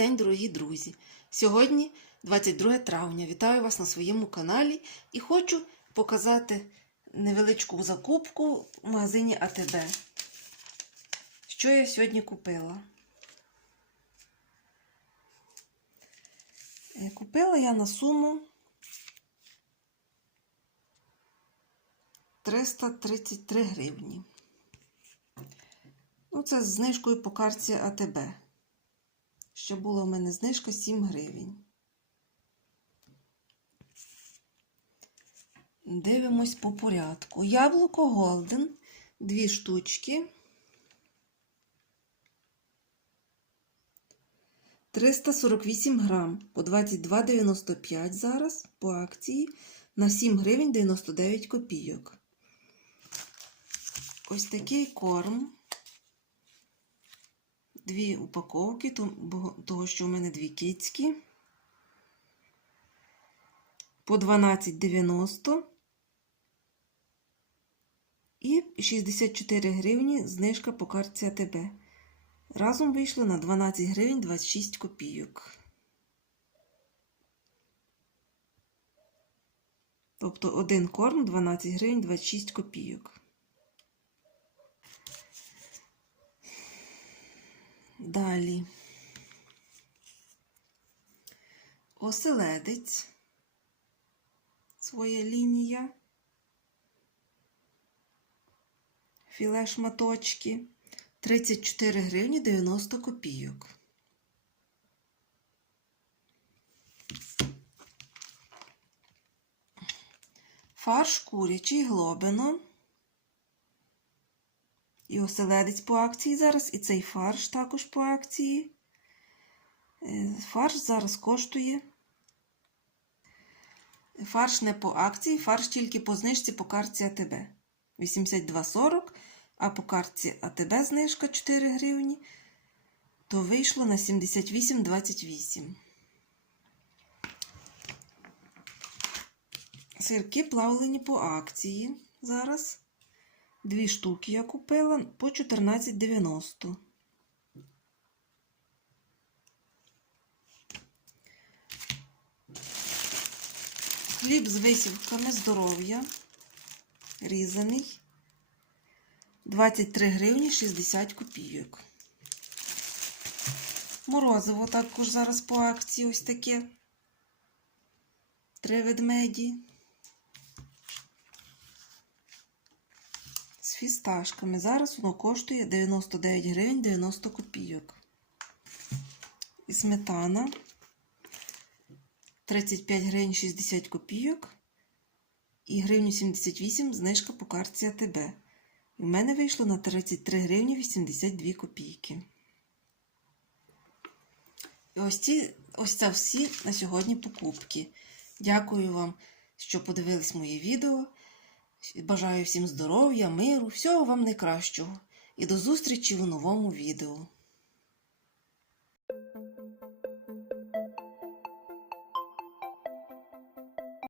день, дорогі друзі! Сьогодні 22 травня. Вітаю вас на своєму каналі і хочу показати невеличку закупку в магазині АТБ. Що я сьогодні купила? Е, Купила я на суму 333 гривні. Ну, це з знижкою по карті АТБ. Ще була в мене знижка 7 гривень. Дивимось по порядку. Яблуко Голден, дві штучки. 348 грам по 22,95 зараз по акції на 7 гривень 99 копійок. Ось такий корм. Дві упаковки, того, що у мене дві кицькі. По 12,90 і 64 гривні знижка по карті АТБ. Разом вийшло на 12 гривень 26 копійок. Тобто один корм 12 гривень 26 копійок. Далі оселедець, своя лінія, філе шматочки, 34 гривні 90 копійок. Фарш курячий глобино. І оселедець по акції зараз, і цей фарш також по акції. Е, Фарш зараз коштує. Фарш не по акції, фарш тільки по знижці по карті АТБ. 82,40, а по карті АТБ знижка 4 гривні, то вийшло на 78,28. Сирки плавлені по акції зараз. Дві штуки я купила по 14,90. Хліб з висівками здоров'я. Різаний. 23 гривні 60 копійок. Морозиво також зараз по акції ось таке. Три ведмеді. Фісташками. Зараз воно коштує 99 гривень 90 копійок. І сметана 35 гривень 60 копійок. І гривню 78 знижка по карті АТБ. У мене вийшло на 33 гривні 82 копійки. І ось ці, ось це всі на сьогодні покупки. Дякую вам, що подивились моє відео. Бажаю всім здоров'я, миру, всього вам найкращого. І до зустрічі у новому відео.